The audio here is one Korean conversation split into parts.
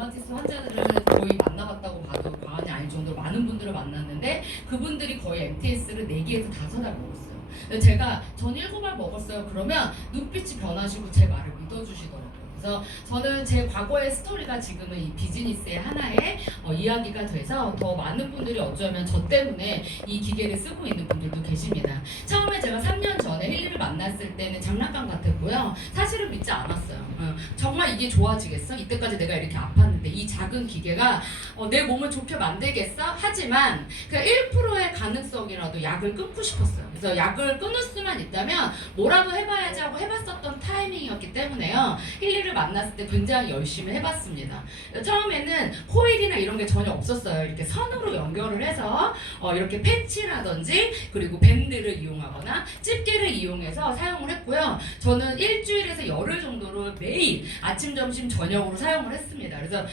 류마티스 환자들을 거의 만나봤다고 봐도 과언이 아닐 정도로 많은 분들을 만났는데 그분들이 거의 MTS를 4개에서 5알 먹었어요. 근데 제가 전 7알 먹었어요. 그러면 눈빛이 변하시고 제 말을 믿어주시더라고요. 그래서 저는 제 과거의 스토리가 지금은 이 비즈니스의 하나의 이야기가 돼서 더 많은 분들이 어쩌면 저 때문에 이 기계를 쓰고 있는 분들도 계십니다. 처음에 제가 3년 전에 힐리를 만났을 때는 장난감 같았고요. 사실은 믿지 않았어요. 정말 이게 좋아지겠어? 이때까지 내가 이렇게 아팠는데 이 작은 기계가 내 몸을 좋게 만들겠어? 하지만 그 1%의 가능성이라도 약을 끊고 싶었어요. 그래서 약을 끊을 수만 있다면 뭐라도 해봐야지 하고 해봤었던 타이밍이었기 때문에요. 힐리를 만났을 때 굉장히 열심히 해봤습니다. 처음에는 코일이나 이런 게 전혀 없었어요. 이렇게 선으로 연결을 해서 이렇게 패치라든지 그리고 밴드를 이용하거나 집게를 이용해서 사용을 했고요. 저는 일주일에서 열흘 정도를 매일 아침, 점심, 저녁으로 사용을 했습니다. 그래서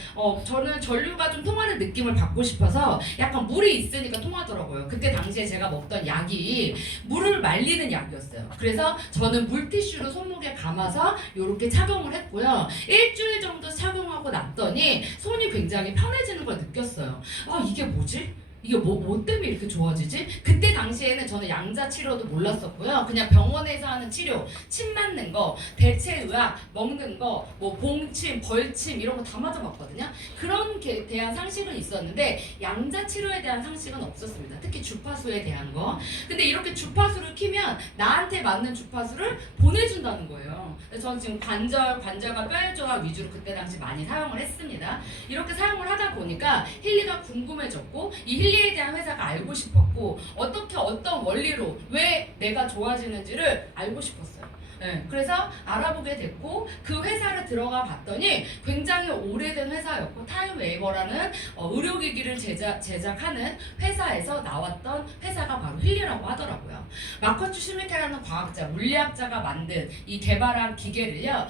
저는 전류가 좀 통하는 느낌을 받고 싶어서 약간 물이 있으니까 통하더라고요. 그때 당시에 제가 먹던 약이 물을 말리는 약이었어요. 그래서 저는 물티슈로 손목에 감아서 이렇게 착용을 했고요. 일주일 정도 착용하고 났더니 손이 굉장히 편해지는 걸 느꼈어요. 이게 뭐지? 이게 뭐 때문에 이렇게 좋아지지? 그때 당시에는 저는 양자 치료도 몰랐었고요. 그냥 병원에서 하는 치료, 침 맞는 거, 대체의학, 먹는 거, 뭐 봉침, 벌침 이런 거 다 맞아봤거든요. 그런 게 대한 상식은 있었는데 양자 치료에 대한 상식은 없었습니다. 특히 주파수에 대한 거. 근데 이렇게 주파수를 키면 나한테 맞는 주파수를 보내준다는 거예요. 그래서 저는 지금 관절과 뼈혈조화 위주로 그때 당시 많이 사용을 했습니다. 이렇게 사용을 하다 보니까 힐리가 궁금해졌고 이 힐리에 대한 회사가 알고 싶었고 어떤 원리로 왜 내가 좋아지는지를 알고 싶었어요. 네, 그래서 알아보게 됐고 그 회사를 들어가 봤더니 굉장히 오래된 회사였고 타임웨이버라는 의료기기를 제작하는 회사에서 나왔던 회사가 바로 힐리라고 하더라고요. 마커츠 슈미케라는 과학자, 물리학자가 만든 이 개발한 기계를요,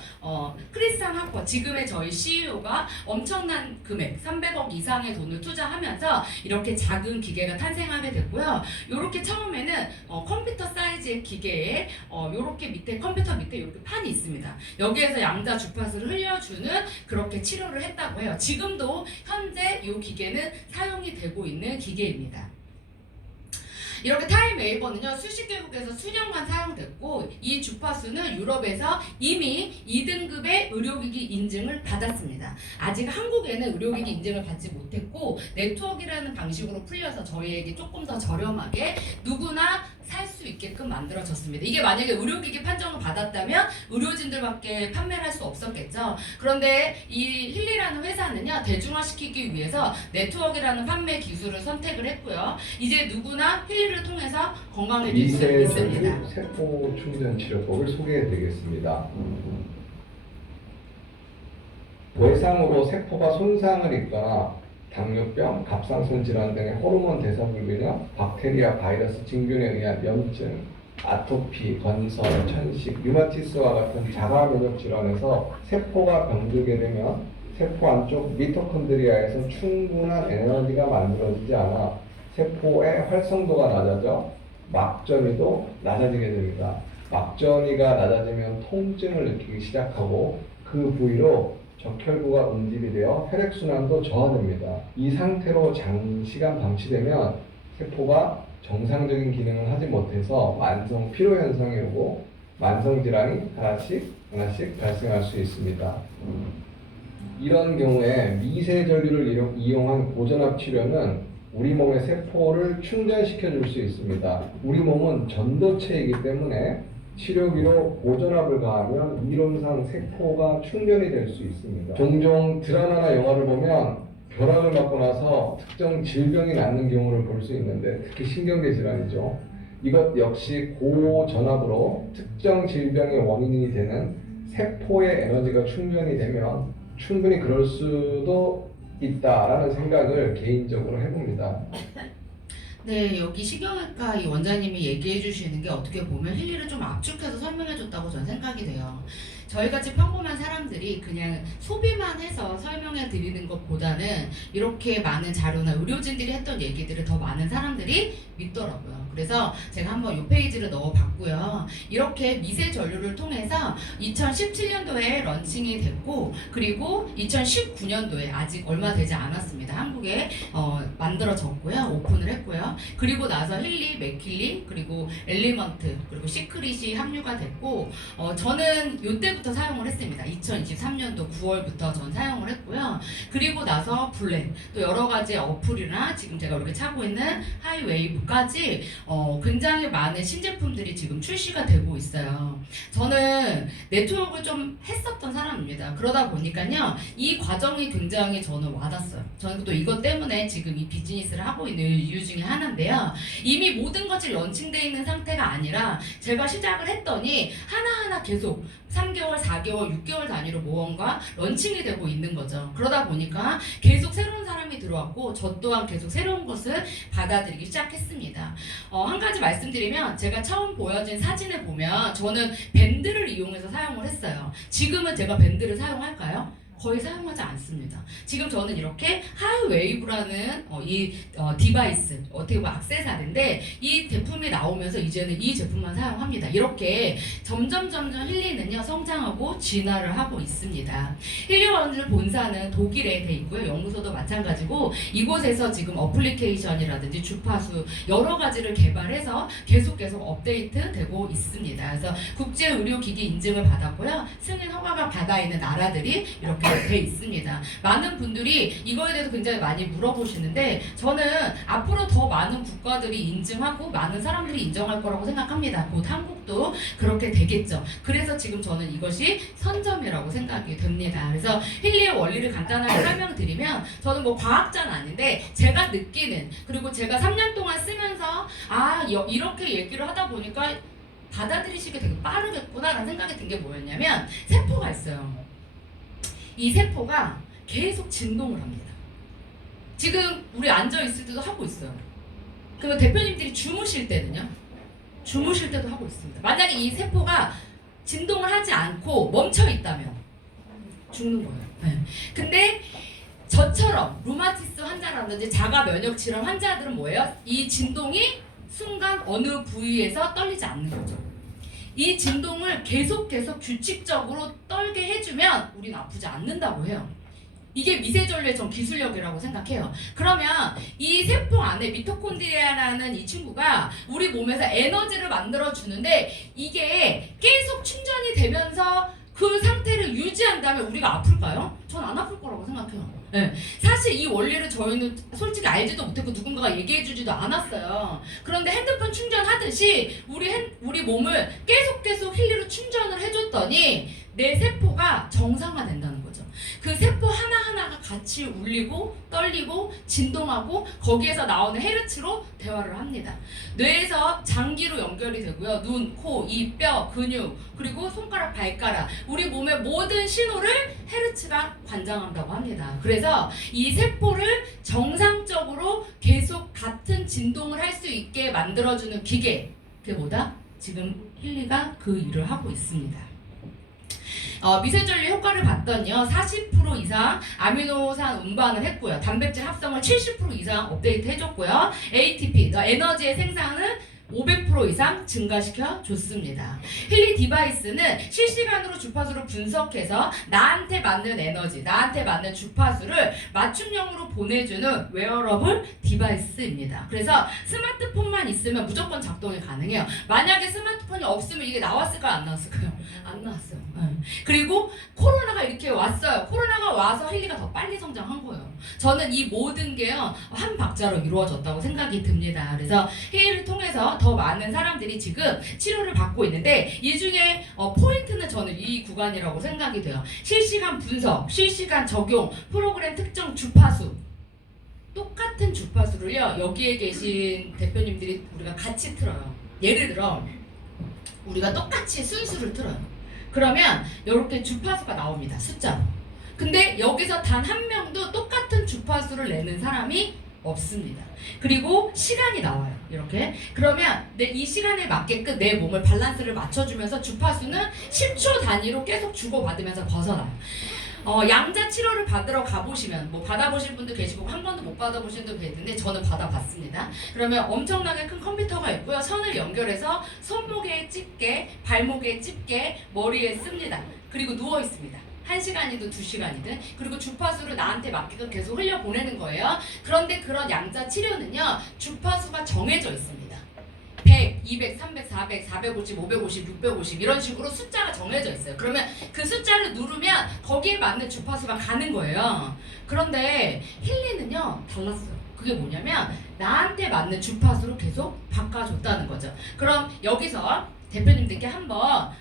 크리스찬 하퍼, 지금의 저희 CEO가 엄청난 금액, 300억 이상의 돈을 투자하면서 이렇게 작은 기계가 탄생하게 됐고요. 이렇게 처음에는 컴퓨터 사이즈의 기계에 이렇게 밑에 컴퓨터 밑에 이렇게 판이 있습니다. 여기에서 양자 주파수를 흘려주는 그렇게 치료를 했다고 해요. 지금도 현재 이 기계는 사용이 되고 있는 기계입니다. 이렇게 타임웨이버는요 수십 개국에서 수년간 사용됐고 이 주파수는 유럽에서 이미 2등급의 의료기기 인증을 받았습니다. 아직 한국에는 의료기기 인증을 받지 못했고 네트워크라는 방식으로 풀려서 저희에게 조금 더 저렴하게 누구나 살 수 있게끔 만들어졌습니다. 이게 만약에 의료기기 판정을 받았다면 의료진들밖에 판매를 할 수 없었겠죠. 그런데 이 힐리라는 회사는요 대중화시키기 위해서 네트워크라는 판매 기술을 선택을 했고요. 이제 누구나 힐리를 통해서 건강해질 수 있습니다. 세포 충전 치료법을 소개해드리겠습니다. 외상으로 세포가 손상을 입거나 당뇨병, 갑상선 질환 등의 호르몬 대사 불균형, 박테리아, 바이러스, 진균에 의한 염증, 아토피, 건설, 천식, 류마티스와 같은 자가 면역 질환에서 세포가 병들게 되면 세포 안쪽 미토콘드리아에서 충분한 에너지가 만들어지지 않아 세포의 활성도가 낮아져 막전이도 낮아지게 됩니다. 막전이가 낮아지면 통증을 느끼기 시작하고 그 부위로 적혈구가 응집이 되어 혈액순환도 저하됩니다. 이 상태로 장시간 방치되면 세포가 정상적인 기능을 하지 못해서 만성 피로 현상이 오고 만성 질환이 하나씩 발생할 수 있습니다. 이런 경우에 미세 전류를 이용한 고전압 치료는 우리 몸의 세포를 충전시켜 줄 수 있습니다. 우리 몸은 전도체이기 때문에 치료기로 고전압을 가하면 이론상 세포가 충전이 될 수 있습니다. 종종 드라마나 영화를 보면 벼락을 맞고 나서 특정 질병이 낫는 경우를 볼 수 있는데 특히 신경계 질환이죠. 이것 역시 고전압으로 특정 질병의 원인이 되는 세포의 에너지가 충전이 되면 충분히 그럴 수도 있다라는 생각을 개인적으로 해봅니다. 네, 여기 식용외과 이 원장님이 얘기해 주시는 게 어떻게 보면 힐리를 좀 압축해서 설명해 줬다고 저는 생각이 돼요. 저희같이 평범한 사람들이 그냥 소비만 해서 설명해 드리는 것보다는 이렇게 많은 자료나 의료진들이 했던 얘기들을 더 많은 사람들이 믿더라고요. 그래서 제가 한번 이 페이지를 넣어봤고요. 이렇게 미세 전류를 통해서 2017년도에 런칭이 됐고, 그리고 2019년도에 아직 얼마 되지 않았습니다. 한국에 만들어졌고요. 오픈을 했고요. 그리고 나서 힐리, 맥킬리, 그리고 엘리먼트, 그리고 시크릿이 합류가 됐고, 저는 이때부터 사용을 했습니다. 2023년도 9월부터 전 사용을 했고요. 그리고 나서 블랙, 또 여러 가지 어플이나 지금 제가 이렇게 차고 있는 하이웨이브까지 굉장히 많은 신제품들이 지금 출시가 되고 있어요. 저는 네트워크를 좀 했었던 사람입니다. 그러다 보니까요, 이 과정이 굉장히 저는 와닿았어요. 저는 또 이것 때문에 지금 이 비즈니스를 하고 있는 이유 중에 하나인데요. 이미 모든 것이 런칭되어 있는 상태가 아니라 제가 시작을 했더니 하나하나 계속 3개월, 4개월, 6개월 단위로 모험과 런칭이 되고 있는 거죠. 그러다 보니까 계속 새로운 사람이 들어왔고 저 또한 계속 새로운 것을 받아들이기 시작했습니다. 한 가지 말씀드리면 제가 처음 보여진 사진에 보면 저는 밴드를 이용해서 사용을 했어요. 지금은 제가 밴드를 사용할까요? 거의 사용하지 않습니다. 지금 저는 이렇게 하이웨이브라는 디바이스, 어떻게 보면 액세서리인데 이 제품이 나오면서 이제는 이 제품만 사용합니다. 이렇게 점점 힐리는요 성장하고 진화를 하고 있습니다. 힐리원들 본사는 독일에 돼 있고요. 연구소도 마찬가지고 이곳에서 지금 어플리케이션이라든지 주파수 여러 가지를 개발해서 계속 업데이트 되고 있습니다. 그래서 국제 의료기기 인증을 받았고요. 승인 허가가 받아 있는 나라들이 이렇게 돼 있습니다. 많은 분들이 이거에 대해서 굉장히 많이 물어보시는데 저는 앞으로 더 많은 국가들이 인증하고 많은 사람들이 인정할 거라고 생각합니다. 곧 한국도 그렇게 되겠죠. 그래서 지금 저는 이것이 선점이라고 생각이 됩니다. 그래서 힐리의 원리를 간단하게 설명드리면 저는 뭐 과학자는 아닌데 제가 느끼는, 그리고 제가 3년 동안 쓰면서 이렇게 얘기를 하다 보니까 받아들이시기 되게 빠르겠구나 라는 생각이 든 게 뭐였냐면 세포가 있어요. 이 세포가 계속 진동을 합니다. 지금 우리 앉아있을 때도 하고 있어요. 그러면 대표님들이 주무실 때는요? 주무실 때도 하고 있습니다. 만약에 이 세포가 진동을 하지 않고 멈춰 있다면 죽는 거예요. 네. 근데 저처럼 루마티스 환자라든지 자가 면역 질환 환자들은 뭐예요? 이 진동이 순간 어느 부위에서 떨리지 않는 거죠. 이 진동을 계속 규칙적으로 떨게 해주면 우리는 아프지 않는다고 해요. 이게 미세전류의 전 기술력이라고 생각해요. 그러면 이 세포 안에 미토콘드리아라는 이 친구가 우리 몸에서 에너지를 만들어주는데 이게 계속 충전이 되면서 그 상태를 유지한다면 우리가 아플까요? 전 안 아플 거라고 생각해요. 네. 사실 이 원리를 저희는 솔직히 알지도 못했고 누군가가 얘기해주지도 않았어요. 그런데 핸드폰 충전하듯이 우리 몸을 계속 힐리로 충전을 해줬더니 내 세포가 정상화된다는 거죠. 그 세포 하나하나가 같이 울리고 떨리고 진동하고 거기에서 나오는 헤르츠로 대화를 합니다. 뇌에서 장기로 연결이 되고요. 눈, 코, 입, 뼈, 근육, 그리고 손가락, 발가락, 우리 몸의 모든 신호를 헤르츠가 관장한다고 합니다. 그래서 이 세포를 정상적으로 계속 같은 진동을 할 수 있게 만들어주는 기계, 그게 뭐다? 지금 힐리가 그 일을 하고 있습니다. 미세전류 효과를 봤더니요 40% 이상 아미노산 운반을 했고요, 단백질 합성을 70% 이상 업데이트 해줬고요, ATP 에너지의 생산을 500% 이상 증가시켜 줬습니다. 힐리 디바이스는 실시간으로 주파수를 분석해서 나한테 맞는 에너지, 나한테 맞는 주파수를 맞춤형으로 보내주는 웨어러블 디바이스입니다. 그래서 스마트폰만 있으면 무조건 작동이 가능해요. 만약에 스마트폰이 없으면 이게 나왔을까요? 안 나왔을까요? 안 나왔어요. 그리고 코로나가 이렇게 왔어요. 코로나가 와서 힐리가 더 빨리 성장한 거예요. 저는 이 모든 게요 한 박자로 이루어졌다고 생각이 듭니다. 그래서 힐리를 통해서 더 많은 사람들이 지금 치료를 받고 있는데 이 중에 포인트는 저는 이 구간이라고 생각이 돼요. 실시간 분석, 실시간 적용, 프로그램 특정 주파수. 똑같은 주파수를요 여기에 계신 대표님들이 우리가 같이 틀어요. 예를 들어 우리가 똑같이 순수를 틀어요. 그러면 이렇게 주파수가 나옵니다. 숫자로. 근데 여기서 단 한 명도 똑같은 주파수를 내는 사람이 없습니다. 그리고 시간이 나와요. 이렇게. 그러면 이 시간에 맞게끔 내 몸을 밸런스를 맞춰주면서 주파수는 10초 단위로 계속 주고받으면서 벗어나요. 양자 치료를 받으러 가보시면 뭐 받아보실 분도 계시고 한 번도 못 받아보신 분도 계시는데 저는 받아봤습니다. 그러면 엄청나게 큰 컴퓨터가 있고요. 선을 연결해서 손목에 집게, 발목에 집게, 머리에 씁니다. 그리고 누워 있습니다. 1시간이든 2시간이든. 그리고 주파수를 나한테 맞게끔 계속 흘려보내는 거예요. 그런데 그런 양자 치료는요, 주파수가 정해져 있습니다. 100, 200, 300, 400, 450, 550, 650 이런 식으로 숫자가 정해져 있어요. 그러면 그 숫자를 누르면 거기에 맞는 주파수가 가는 거예요. 그런데 힐리는요, 달랐어요. 그게 뭐냐면 나한테 맞는 주파수로 계속 바꿔줬다는 거죠. 그럼 여기서 대표님들께 한번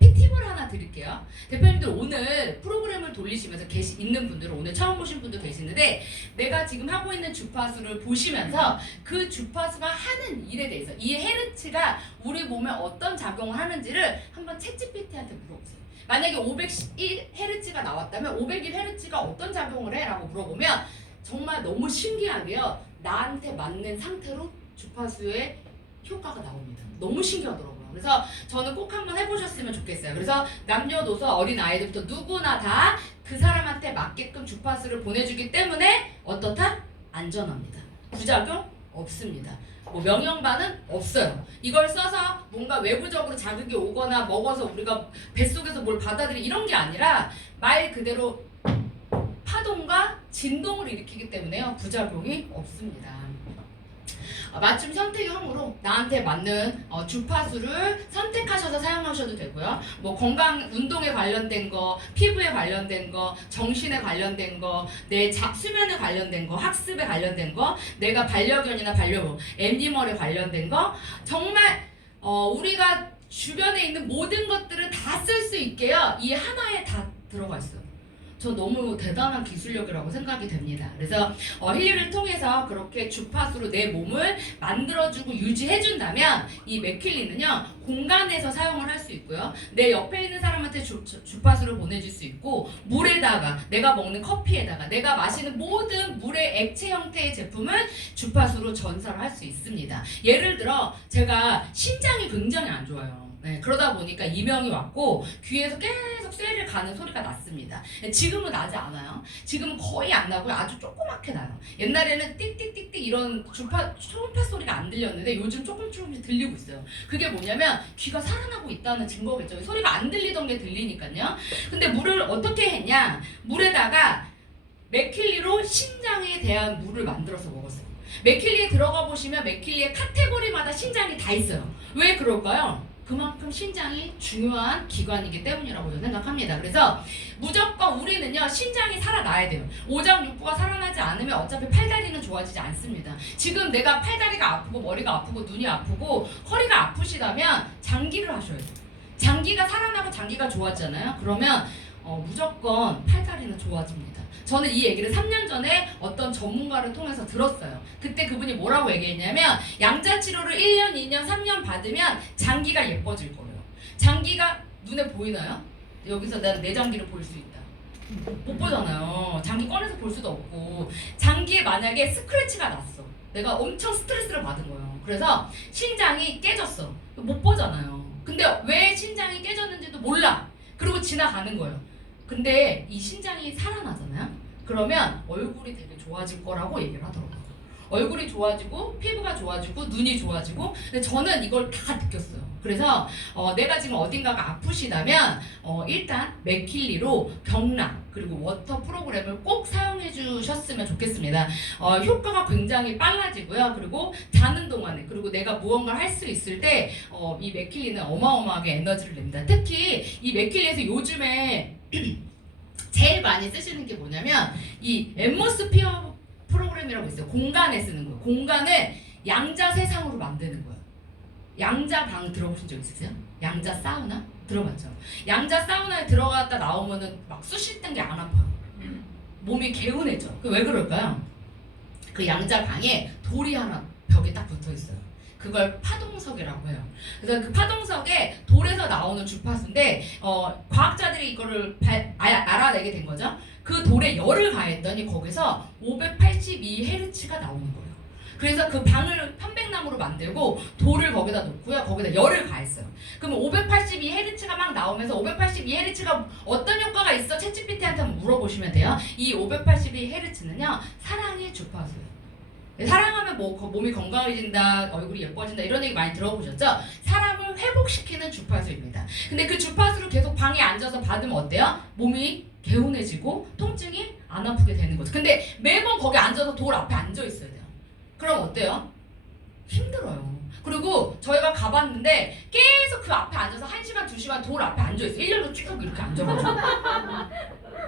팁을 하나 드릴게요. 대표님들 오늘 프로그램을 돌리시면서 있는 분들은 오늘 처음 보신 분도 계시는데 내가 지금 하고 있는 주파수를 보시면서 그 주파수가 하는 일에 대해서 이 헤르츠가 우리 몸에 어떤 작용을 하는지를 한번 챗GPT한테 물어보세요. 만약에 501헤르츠가 나왔다면 501헤르츠가 어떤 작용을 해? 라고 물어보면 정말 너무 신기하게요. 나한테 맞는 상태로 주파수의 효과가 나옵니다. 너무 신기하더라고요. 그래서 저는 꼭 한번 해보셨으면 좋겠어요. 그래서 남녀노소 어린 아이들부터 누구나 다 그 사람한테 맞게끔 주파수를 보내주기 때문에 어떻다? 안전합니다. 부작용 없습니다. 뭐 명령반은 없어요. 이걸 써서 뭔가 외부적으로 자극이 오거나 먹어서 우리가 뱃속에서 뭘 받아들이 이런 게 아니라 말 그대로 파동과 진동을 일으키기 때문에요. 부작용이 없습니다. 맞춤 선택형으로 나한테 맞는 주파수를 선택하셔서 사용하셔도 되고요. 뭐 건강 운동에 관련된 거, 피부에 관련된 거, 정신에 관련된 거, 내 수면에 관련된 거, 학습에 관련된 거, 내가 반려견이나 반려묘, 애니멀에 관련된 거, 정말 우리가 주변에 있는 모든 것들을 다 쓸 수 있게요. 이 하나에 다 들어가 있어요. 저 너무 대단한 기술력이라고 생각이 됩니다. 그래서 힐리를 통해서 그렇게 주파수로 내 몸을 만들어주고 유지해준다면 이 맥힐리는요 공간에서 사용을 할 수 있고요. 내 옆에 있는 사람한테 주파수를 보내줄 수 있고 물에다가 내가 먹는 커피에다가 내가 마시는 모든 물의 액체 형태의 제품을 주파수로 전달할 수 있습니다. 예를 들어 제가 심장이 굉장히 안 좋아요. 네, 그러다 보니까 이명이 왔고 귀에서 계속 쇠를 가는 소리가 났습니다. 지금은 나지 않아요. 지금은 거의 안 나고요. 아주 조그맣게 나요. 옛날에는 띡띡띡띡 이런 초음파 소리가 안 들렸는데 요즘 조금씩 들리고 있어요. 그게 뭐냐면 귀가 살아나고 있다는 증거겠죠. 소리가 안 들리던 게 들리니까요. 근데 물을 어떻게 했냐? 물에다가 맥힐리로 신장에 대한 물을 만들어서 먹었어요. 맥힐리에 들어가 보시면 맥힐리의 카테고리마다 신장이 다 있어요. 왜 그럴까요? 그만큼 신장이 중요한 기관이기 때문이라고 저는 생각합니다. 그래서 무조건 우리는요 신장이 살아나야 돼요. 오장육부가 살아나지 않으면 어차피 팔다리는 좋아지지 않습니다. 지금 내가 팔다리가 아프고 머리가 아프고 눈이 아프고 허리가 아프시다면 장기를 하셔야 돼요. 장기가 살아나고 장기가 좋아지잖아요. 그러면 무조건 팔다리는 좋아집니다. 저는 이 얘기를 3년 전에 어떤 전문가를 통해서 들었어요. 그때 그분이 뭐라고 얘기했냐면 양자치료를 1년, 2년, 3년 받으면 장기가 예뻐질 거예요. 장기가 눈에 보이나요? 여기서 난 내 장기를 볼 수 있다. 못 보잖아요. 장기 꺼내서 볼 수도 없고 장기에 만약에 스크래치가 났어. 내가 엄청 스트레스를 받은 거예요. 그래서 신장이 깨졌어. 못 보잖아요. 근데 왜 신장이 깨졌는지도 몰라. 그리고 지나가는 거예요. 근데 이 신장이 살아나잖아요. 그러면 얼굴이 되게 좋아질 거라고 얘기를 하더라고요. 얼굴이 좋아지고 피부가 좋아지고 눈이 좋아지고. 근데 저는 이걸 다 느꼈어요. 그래서 내가 지금 어딘가가 아프시다면 일단 맥힐리로 경락 그리고 워터 프로그램을 꼭 사용해 주셨으면 좋겠습니다. 효과가 굉장히 빨라지고요. 그리고 자는 동안에 그리고 내가 무언가를 할 수 있을 때 이 맥힐리는 어마어마하게 에너지를 냅니다. 특히 이 맥힐리에서 요즘에 제일 많이 쓰시는 게 뭐냐면 이 앰모스피어 프로그램이라고 있어요. 공간에 쓰는 거예요. 공간을 양자 세상으로 만드는 거예요. 양자 방 들어보신 적 있으세요? 양자 사우나? 들어봤죠? 양자 사우나에 들어갔다 나오면은 막 쑤실 땐 게 안 아파요. 몸이 개운해져. 왜 그럴까요? 그 양자 방에 돌이 하나 벽에 딱 붙어 있어요. 그걸 파동석이라고 해요. 그래서 그 파동석에 돌에서 나오는 주파수인데 과학자들이 이거를 알아내게 된 거죠. 그 돌에 열을 가했더니 거기서 582Hz가 나오는 거예요. 그래서 그 방을 편백나무로 만들고 돌을 거기다 놓고요. 거기다 열을 가했어요. 그러면 582Hz가 막 나오면서 582Hz가 어떤 효과가 있어? 챗GPT한테 한번 물어보시면 돼요. 이 582Hz는요. 사랑의 주파수예요. 사랑하면 뭐 몸이 건강해진다, 얼굴이 예뻐진다 이런 얘기 많이 들어보셨죠? 사람을 회복시키는 주파수입니다. 근데 그 주파수를 계속 방에 앉아서 받으면 어때요? 몸이 개운해지고 통증이 안 아프게 되는 거죠. 근데 매번 거기 앉아서 돌 앞에 앉아 있어야 돼요. 그럼 어때요? 힘들어요. 그리고 저희가 가봤는데 계속 그 앞에 앉아서 1시간, 2시간 돌 앞에 앉아 있어요. 1년도 쭉 이렇게 앉아가지고.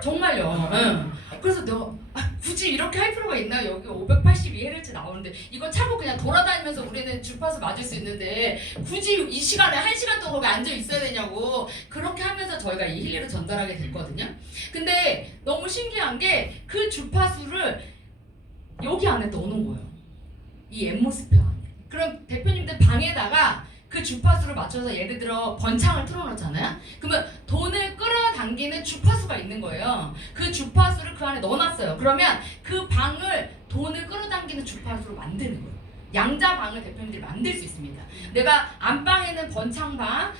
정말요. 응. 그래서 내가 굳이 이렇게 할 필요가 있나? 여기 582Hz 나오는데 이거 차고 그냥 돌아다니면서 우리는 주파수 맞을 수 있는데 굳이 이 시간에 1시간 동안 거기 앉아 있어야 되냐고 그렇게 하면서 저희가 이 힐리를 전달하게 됐거든요. 근데 너무 신기한 게 그 주파수를 여기 안에 넣어놓은 거예요. 이 앰모스피어 안에. 그럼 대표님들 방에다가 그 주파수를 맞춰서 예를 들어 번창을 틀어놓잖아요. 그러면 돈을 끌어당기는 주파수가 있는 거예요. 그 주파수를 그 안에 넣어놨어요. 그러면 그 방을 돈을 끌어당기는 주파수로 만드는 거예요. 양자방을 대표님들이 만들 수 있습니다. 내가 안방에는 번창방,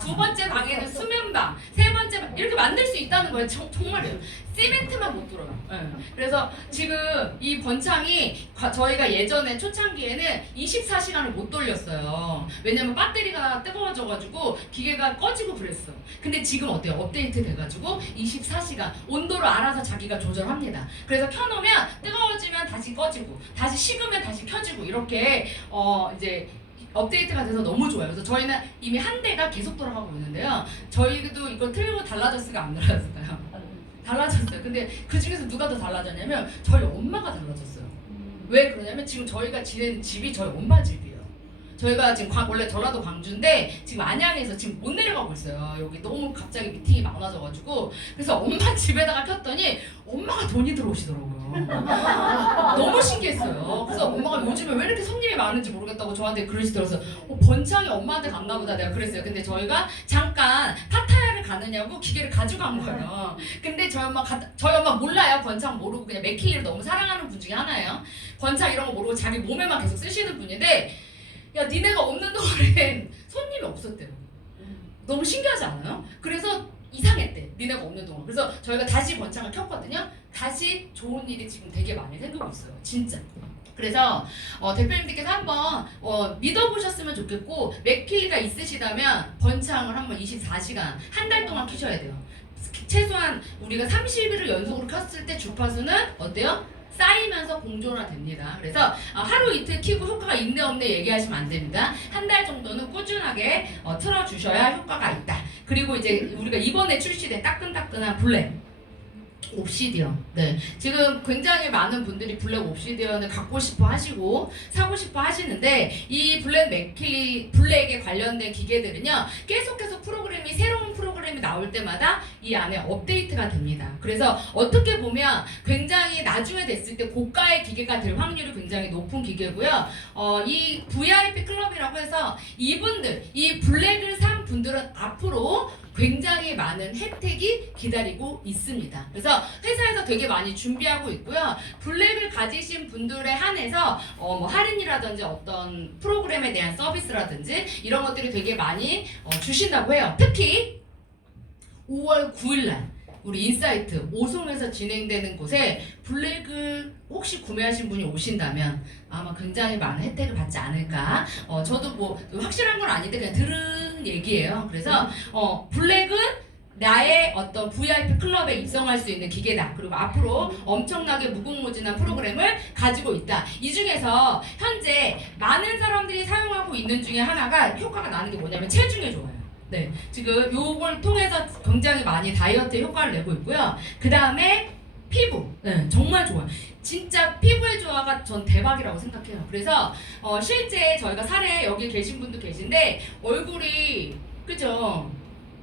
두 번째 방에는 수면방, 세 번째 방 이렇게 만들 수 있다는 거예요. 정말이에요. 시멘트만 못 들어요. 네. 그래서 지금 이 번창이 저희가 예전에 초창기에는 24시간을 못 돌렸어요. 왜냐면 배터리가 뜨거워져가지고 기계가 꺼지고 그랬어. 근데 지금 어때요? 업데이트 돼가지고 24시간 온도를 알아서 자기가 조절합니다. 그래서 켜놓으면 뜨거워지면 다시 꺼지고 다시 식으면 다시 켜지고 이렇게 이제 업데이트가 돼서 너무 좋아요. 그래서 저희는 이미 한 대가 계속 돌아가고 있는데요. 저희도 이걸 틀고 달라졌을까 안 달라졌을까요? 달라졌어요. 근데 그 중에서 누가 더 달라졌냐면 저희 엄마가 달라졌어요. 왜 그러냐면 지금 저희가 지내는 집이 저희 엄마 집이에요. 저희가 지금 원래 전라도 광주인데 지금 안양에서 지금 못 내려가고 있어요. 여기 너무 갑자기 미팅이 많아져가지고 그래서 엄마 집에다가 켰더니 엄마가 돈이 들어오시더라고요. 너무 신기했어요. 그래서 엄마가 요즘에 왜 이렇게 손님이 많은지 모르겠다고 저한테 그러시더라고요. 번창이 엄마한테 갔나 보다 내가 그랬어요. 근데 저희가 잠깐 파타야를 가느냐고 기계를 가져간 거예요. 근데 저희 엄마 몰라요. 번창 모르고 그냥 맥힐리를 너무 사랑하는 분 중에 하나예요. 번창 이런 거 모르고 자기 몸에만 계속 쓰시는 분인데 야 니네가 없는 동안엔 손님이 없었대요. 너무 신기하지 않아요? 그래서 이상했대. 니네가 없는 동안. 그래서 저희가 다시 번창을 켰거든요. 다시 좋은 일이 지금 되게 많이 생기고 있어요. 진짜. 그래서 대표님들께서 한번 믿어보셨으면 좋겠고 맥힐리가 있으시다면 번창을 한번 24시간 한 달 동안 켜셔야 돼요. 최소한 우리가 30일을 연속으로 켰을 때 주파수는 어때요? 쌓이면서 공존화됩니다. 그래서 하루 이틀 키고 효과가 있네 없네 얘기하시면 안 됩니다. 한 달 정도는 꾸준하게 틀어주셔야 효과가 있다. 그리고 이제 우리가 이번에 출시된 따끈따끈한 블랙 옵시디언. 네. 지금 굉장히 많은 분들이 블랙 옵시디언을 갖고 싶어 하시고 사고 싶어 하시는데 이 블랙 맥힐리 블랙에 관련된 기계들은요. 계속 새로운 프로그램이 나올 때마다 이 안에 업데이트가 됩니다. 그래서 어떻게 보면 굉장히 나중에 됐을 때 고가의 기계가 될 확률이 굉장히 높은 기계고요. 이 VIP 클럽이라고 해서 이분들, 이 블랙을 산 분들은 앞으로 굉장히 많은 혜택이 기다리고 있습니다. 그래서 회사에서 되게 많이 준비하고 있고요. 블랙을 가지신 분들에 한해서 할인이라든지 어떤 프로그램에 대한 서비스라든지 이런 것들이 되게 많이 주신다고 해요. 특히 5월 9일날 우리 인사이트 오송에서 진행되는 곳에 블랙을 혹시 구매하신 분이 오신다면 아마 굉장히 많은 혜택을 받지 않을까. 저도 뭐 확실한 건 아닌데 그냥 들은 얘기예요. 그래서 블랙은 나의 어떤 VIP 클럽에 입성할 수 있는 기계다. 그리고 앞으로 엄청나게 무궁무진한 프로그램을 가지고 있다. 이 중에서 현재 많은 사람들이 사용하고 있는 중에 하나가 효과가 나는 게 뭐냐면 체중에 좋아요. 네, 지금 요걸 통해서 굉장히 많이 다이어트 효과를 내고 있고요. 그 다음에 피부, 네, 정말 좋아요. 진짜 피부의 조화가 전 대박이라고 생각해요. 그래서 실제 저희가 사례 여기 계신 분도 계신데 얼굴이 그죠?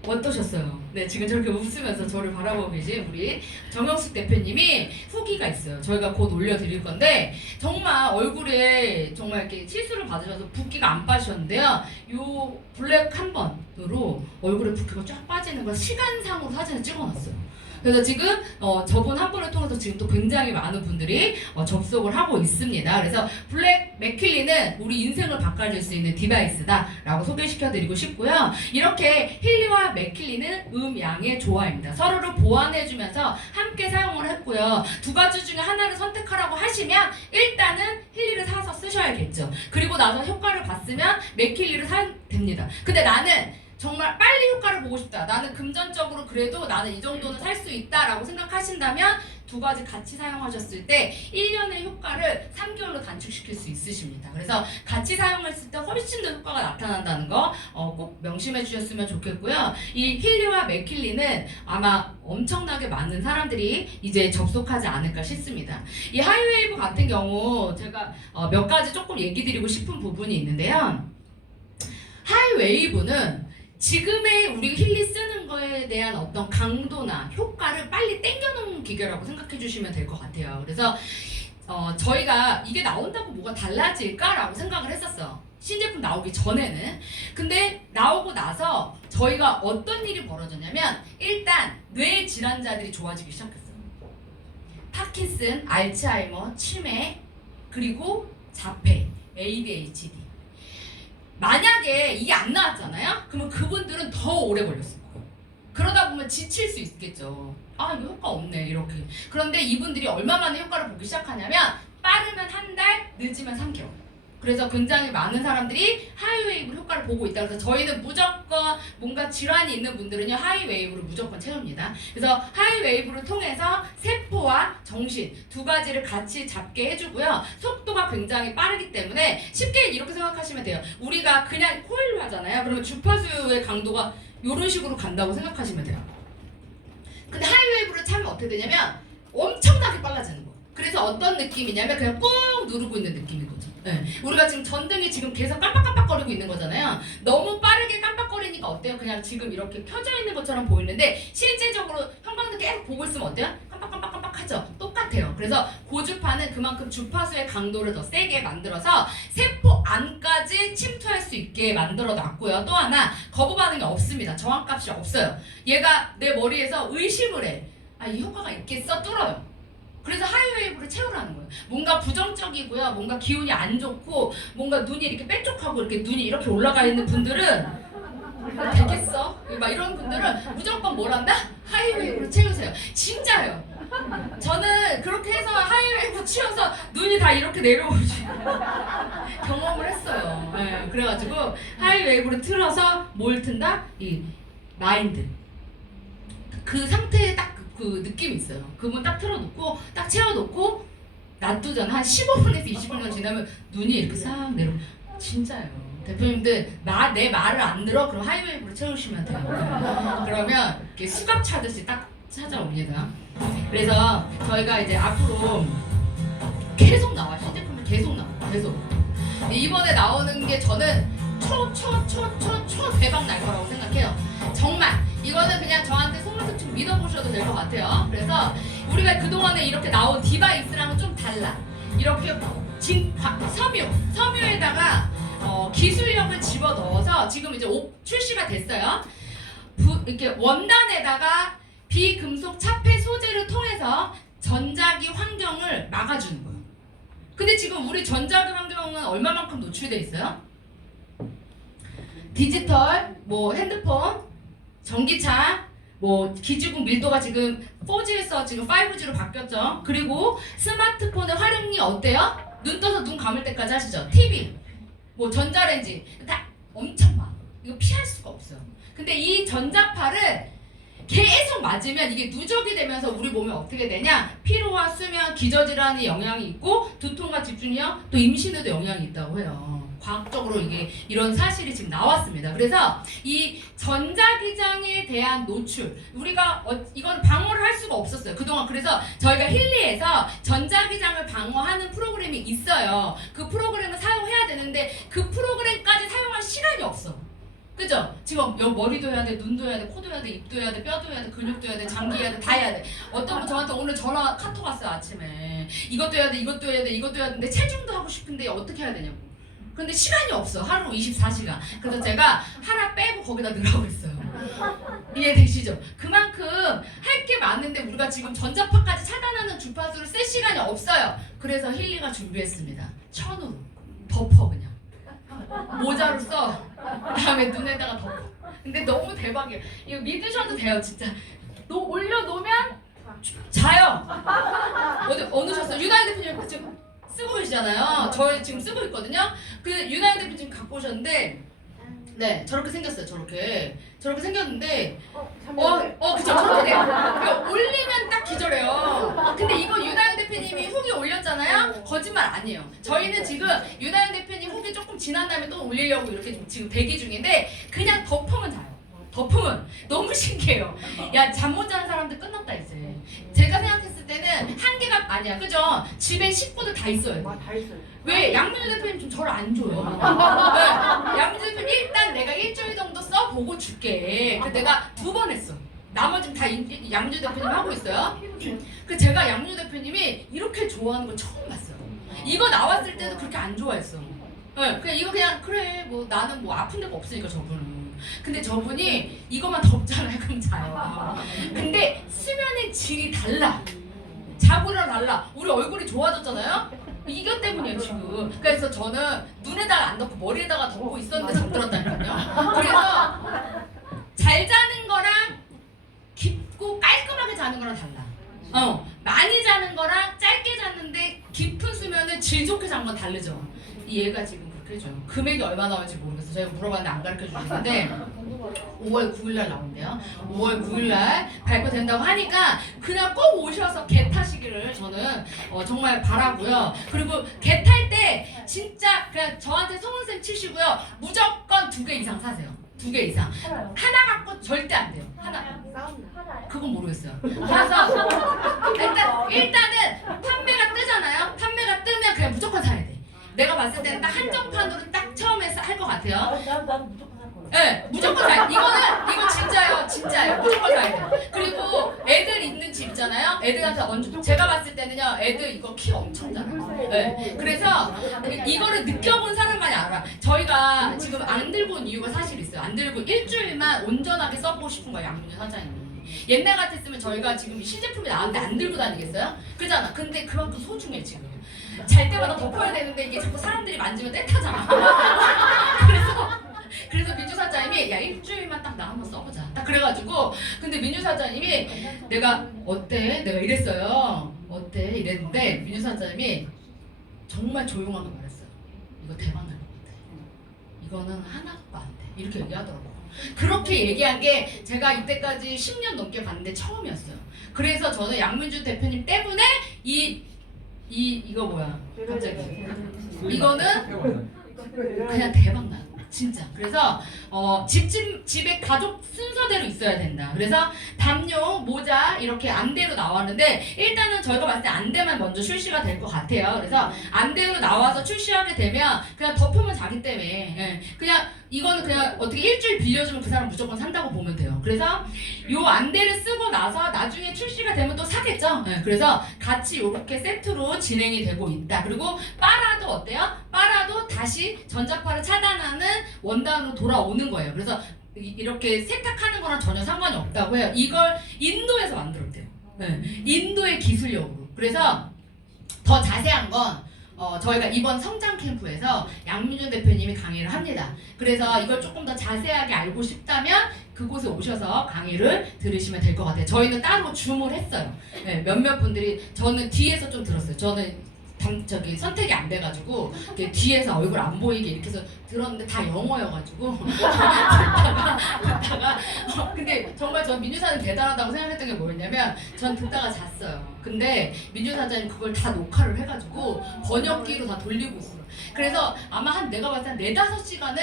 어떠셨어요? 네, 지금 저렇게 웃으면서 저를 바라보고 계신 우리 정영숙 대표님이 후기가 있어요. 저희가 곧 올려드릴 건데 정말 얼굴에 정말 이렇게 시술을 받으셔서 붓기가 안 빠지셨는데요. 요 블랙 한 번으로 얼굴에 붓기가 쫙 빠지는 걸 시간상으로 사진을 찍어놨어요. 그래서 지금 저분 한 분을 통해서 지금 또 굉장히 많은 분들이 접속을 하고 있습니다. 그래서 블랙 맥큄리는 우리 인생을 바꿔줄 수 있는 디바이스다라고 소개시켜드리고 싶고요. 이렇게 힐리와 맥큄리는 양의 조화입니다. 서로를 보완해주면서 함께 사용을 했고요. 두 가지 중에 하나를 선택하라고 하시면 일단은 힐리를 사서 쓰셔야겠죠. 그리고 나서 효과를 봤으면 맥큄리를 사면 됩니다. 근데 나는 정말 빨리 효과를 보고 싶다. 나는 금전적으로 그래도 나는 이 정도는 살 수 있다라고 생각하신다면 두 가지 같이 사용하셨을 때 1년의 효과를 3개월로 단축시킬 수 있으십니다. 그래서 같이 사용했을 때 훨씬 더 효과가 나타난다는 거 꼭 명심해 주셨으면 좋겠고요. 이 힐리와 맥큄리는 아마 엄청나게 많은 사람들이 이제 접속하지 않을까 싶습니다. 이 하이웨이브 같은 경우 제가 몇 가지 조금 얘기 드리고 싶은 부분이 있는데요. 하이웨이브는 지금의 우리 힐리 쓰는 거에 대한 어떤 강도나 효과를 빨리 땡겨놓은 기계라고 생각해 주시면 될 것 같아요. 그래서 저희가 이게 나온다고 뭐가 달라질까라고 생각을 했었어요. 신제품 나오기 전에는. 근데 나오고 나서 저희가 어떤 일이 벌어졌냐면 일단 뇌 질환자들이 좋아지기 시작했어요. 파킨슨, 알츠하이머, 치매, 그리고 자폐, ADHD. 만약에 이게 안 나왔잖아요? 그러면 그분들은 더 오래 걸렸을 거예요. 그러다 보면 지칠 수 있겠죠. 아, 이거 효과 없네, 이렇게. 그런데 이분들이 얼마 만에 효과를 보기 시작하냐면 빠르면 한 달, 늦으면 3개월. 그래서 굉장히 많은 사람들이 하이웨이브 효과를 보고 있다. 그래서 저희는 무조건 뭔가 질환이 있는 분들은요 하이웨이브를 무조건 채웁니다. 그래서 하이웨이브를 통해서 세포와 정신 두 가지를 같이 잡게 해주고요. 속도가 굉장히 빠르기 때문에 쉽게 이렇게 생각하시면 돼요. 우리가 그냥 코일로 하잖아요. 그러면 주파수의 강도가 이런 식으로 간다고 생각하시면 돼요. 근데 하이웨이브를 차면 어떻게 되냐면 엄청나게 빨라지는 거예요. 그래서 어떤 느낌이냐면 그냥 꾹 누르고 있는 느낌인 거죠. 네. 우리가 지금 전등이 지금 계속 깜빡깜빡거리고 있는 거잖아요. 너무 빠르게 깜빡거리니까 어때요? 그냥 지금 이렇게 켜져 있는 것처럼 보이는데 실제적으로 형광등 계속 보고 있으면 어때요? 깜빡깜빡깜빡 하죠. 똑같아요. 그래서 고주파는 그만큼 주파수의 강도를 더 세게 만들어서 세포 안까지 침투할 수 있게 만들어 놨고요. 또 하나 거부 반응이 없습니다. 저항값이 없어요. 얘가 내 머리에서 의심을 해. 아, 이 효과가 있겠어? 뚫어요. 그래서 하이웨이브를 채우라는 거예요. 뭔가 부정적이고요. 뭔가 기운이 안 좋고 뭔가 눈이 이렇게 뾰족하고 이렇게 눈이 이렇게 올라가 있는 분들은 되겠어? 막 이런 분들은 무조건 뭘 한다? 하이웨이브로 채우세요. 진짜요. 저는 그렇게 해서 하이웨이브 치워서 눈이 다 이렇게 내려오지 경험을 했어요. 네, 그래가지고 하이웨이브를 틀어서 뭘 튼다? 이 마인드. 그 상태에 딱 그 느낌이 있어요. 그분 딱 틀어놓고 딱 채워놓고 놔두잖아. 한 15분에서 20분만 지나면 눈이 이렇게 싹 내려. 진짜예요. 대표님들 내 말을 안 들어? 그럼 하이웨이브로 채우시면 돼요. 그러면 이렇게 수갑 차듯이 딱 찾아옵니다. 그래서 저희가 이제 앞으로 계속 나와. 신제품이 계속 나와. 계속. 이번에 나오는 게 저는 초 대박 날 거라고 생각해요. 정말 이거는 그냥 저한테 속물속칭 믿어보셔도 될 것 같아요. 그래서 우리가 그동안에 이렇게 나온 디바이스랑은 좀 달라. 이렇게 섬유에다가 기술력을 집어넣어서 지금 이제 출시가 됐어요. 이렇게 원단에다가 비금속 차폐 소재를 통해서 전자기 환경을 막아주는 거예요. 근데 지금 우리 전자기 환경은 얼마만큼 노출돼 있어요? 디지털, 뭐 핸드폰, 전기차, 뭐 기지국 밀도가 지금 4G에서 지금 5G로 바뀌었죠. 그리고 스마트폰의 활용이 어때요? 눈 떠서 눈 감을 때까지 하시죠. TV, 뭐 전자레인지 다 엄청 많아. 이거 피할 수가 없어요. 근데 이 전자파를 계속 맞으면 이게 누적이 되면서 우리 몸에 어떻게 되냐? 피로와 수면, 기저질환에 영향이 있고 두통과 집중력, 또 임신에도 영향이 있다고 해요. 과학적으로 이게 이런 사실이 지금 나왔습니다. 그래서 이 전자기장에 대한 노출, 우리가 이건 방어를 할 수가 없었어요. 그동안. 그래서 저희가 힐리에서 전자기장을 방어하는 프로그램이 있어요. 그 프로그램을 사용해야 되는데 그 프로그램까지 사용할 시간이 없어. 그죠? 지금 머리도 해야 돼, 눈도 해야 돼, 코도 해야 돼, 입도 해야 돼, 뼈도 해야 돼, 근육도 해야 돼, 장기 해야 돼, 다 해야 돼. 어떤 분 저한테 오늘 전화 카톡 왔어요. 아침에 이것도 해야 돼, 이것도 해야 돼, 이것도 해야 되는데 체중도 하고 싶은데 어떻게 해야 되냐고. 근데 시간이 없어. 하루 24시간. 그래서 제가 하나 빼고 거기다 넣으라고 했어요. 이해되시죠? 그만큼 할 게 많은데 우리가 지금 전자파까지 차단하는 주파수를 쓸 시간이 없어요. 그래서 힐리가 준비했습니다. 천으로 덮어 그냥 모자로 써. 그다음에 눈에다가 덮어. 근데 너무 대박이에요. 이거 믿으셔도 돼요, 진짜. 올려놓으면 자요. 어느 셨어요? 유나이 대표님 지금 쓰고 계시잖아요. 저희 지금 쓰고 있거든요. 그 유나이 대표님 지금 갖고 오셨는데, 네, 저렇게 생겼어요. 저렇게 생겼는데, 그죠? 저렇게 돼요. 그러니까 올리면 딱 기절해요. 근데 이거 유나연 대표님이 후기 올렸잖아요. 거짓말 아니에요. 저희는 지금 유나연 대표님 후기 조금 지난 다음에 또 올리려고 이렇게 지금 대기 중인데, 그냥 덮으면 자요. 덮으면 너무 신기해요. 야, 잠 못 자는 사람들 끝났다 이제. 제가 생각했을 때는 한계가 아니야, 그죠? 집에 식구들 다 있어요. 다 있어요. 왜 양민주 대표님 좀 저를 안 줘요? 네. 양민주 대표님 일단 내가 일주일 정도 써보고 줄게. 그 내가 2번 했어. 나머지는 다 양민주 대표님 하고 있어요. 그 제가 양민주 대표님이 이렇게 좋아하는 걸 처음 봤어요. 이거 나왔을 때도 그렇게 안 좋아했어. 네. 그냥 이거 그냥 그래 뭐 나는 뭐 아픈 데가 없으니까 저분은. 근데 저분이 이것만 덮잖아요. 그럼 자요. 근데 수면의 질이 달라. 자고랑 달라. 우리 얼굴이 좋아졌잖아요. 이것 때문이에요 지금. 그래서 저는 눈에다가 안 덮고 머리에다가 덮고 있었는데 잠들었다니까요. 그래서 잘 자는 거랑 깊고 깔끔하게 자는 거랑 달라. 많이 자는 거랑 짧게 잤는데 깊은 수면을 질 좋게 잔 건 다르죠. 이 얘가 지금 그렇게 해줘요. 금액이 얼마 나올지 모르겠어요. 저희가 물어봤는데 안 가르쳐 주시는데 5월 9일날 나온대요. 5월 9일날 발표된다고 하니까 그냥 꼭 오셔서 개 타시기를 저는 정말 바라고요. 그리고 개 탈 때 진짜 그냥 저한테 소문쌤 치시고요. 무조건 2개 이상 사세요. 2개 이상. 하나 갖고 절대 안 돼요. 하나. 그건 모르겠어요. 그래서 일단은 판매가 뜨잖아요. 판매가 뜨면 그냥 무조건 사야 돼. 내가 봤을 때는 딱 한정판으로 딱 처음에 할 것 같아요. 나도 무조건 살 거야. 네, 무조건 사야 돼. 이거 진짜예요. 무조건 사야 돼. 그리고 애들 있는 집 있잖아요. 애들한테 제가 봤을 때는요, 애들 이거 키 엄청 작아요. 네, 그래서 이거를 느껴본 사람만이 알아. 저희가 지금 안 들고 온 이유가 사실 있어요. 안 들고 일주일만 온전하게 써보고 싶은 거예요, 양민주 사장님이. 옛날 같았으면 저희가 지금 신제품이 나왔는데 안 들고 다니겠어요? 그잖아. 근데 그만큼 소중해 지금. 잘 때마다 덮어야 되는데 이게 자꾸 사람들이 만지면 떼타잖아. 그래서 민주 사장님이 야 일주일만 딱 나 한번 써보자. 딱 그래가지고 근데 민주 사장님이 내가 어때? 내가 이랬어요. 어때? 이랬는데 민주 사장님이 정말 조용하게 말했어요. 이거 대박 날 것 같아. 이거는 하나도 안 돼. 이렇게 얘기하더라고요. 그렇게 얘기한 게 제가 이때까지 10년 넘게 봤는데 처음이었어요. 그래서 저는 양민주 대표님 때문에 이거 뭐야? 갑자기 이거는 그냥 대박 나. 진짜. 그래서 집에 가족 순서대로 있어야 된다. 그래서 담요, 모자 이렇게 안대로 나왔는데 일단은 저희가 봤을 때 안대만 먼저 출시가 될 것 같아요. 그래서 안대로 나와서 출시하게 되면 그냥 덮으면 자기 때문에 그냥 이거는 그냥 어떻게 일주일 빌려주면 그 사람 무조건 산다고 보면 돼요. 그래서 요 안대를 쓰고 나서 나중에 출시가 되면 또 사겠죠. 그래서 같이 이렇게 세트로 진행이 되고 있다. 그리고 빠라도 어때요? 빠라도 다시 전자파를 차단하는 원단으로 돌아오는 거예요. 그래서 이렇게 세탁하는 거랑 전혀 상관이 없다고 해요. 이걸 인도에서 만들었대요. 인도의 기술력으로. 그래서 더 자세한 건 저희가 이번 성장 캠프에서 양민준 대표님이 강의를 합니다. 그래서 이걸 조금 더 자세하게 알고 싶다면 그곳에 오셔서 강의를 들으시면 될 것 같아요. 저희는 따로 줌을 했어요. 몇몇 분들이 저는 뒤에서 좀 들었어요. 저는 선택이 안 돼가지고 뒤에서 얼굴 안 보이게 이렇게 해서 들었는데 다 영어여가지고 듣다가 근데 정말 전 민주사님 대단하다고 생각했던 게 뭐였냐면 전 듣다가 잤어요. 근데 민주사장님 그걸 다 녹화를 해가지고 번역기로 다 돌리고 있어요. 그래서 아마 내가 봤을 때 4-5시간을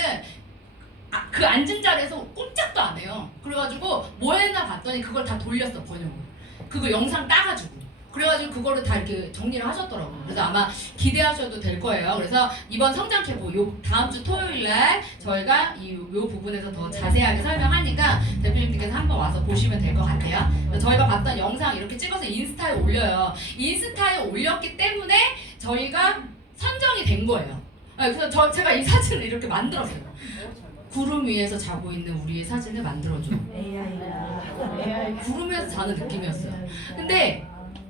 그 앉은 자리에서 꼼짝도 안 해요. 그래가지고 뭐 했나 봤더니 그걸 다 돌렸어, 번역을. 그거 영상 따가지고. 그래가지고 그거를 다 이렇게 정리를 하셨더라고요. 그래서 아마 기대하셔도 될 거예요. 그래서 이번 성장 캠프 요 다음 주 토요일날 저희가 요 부분에서 더 자세하게 설명하니까 대표님께서 한번 와서 보시면 될 것 같아요. 저희가 봤던 영상 이렇게 찍어서 인스타에 올려요. 인스타에 올렸기 때문에 저희가 선정이 된 거예요. 그래서 제가 이 사진을 이렇게 만들었어요. 구름 위에서 자고 있는 우리의 사진을 만들어줘. 구름 위에서 자는 느낌이었어요. 근데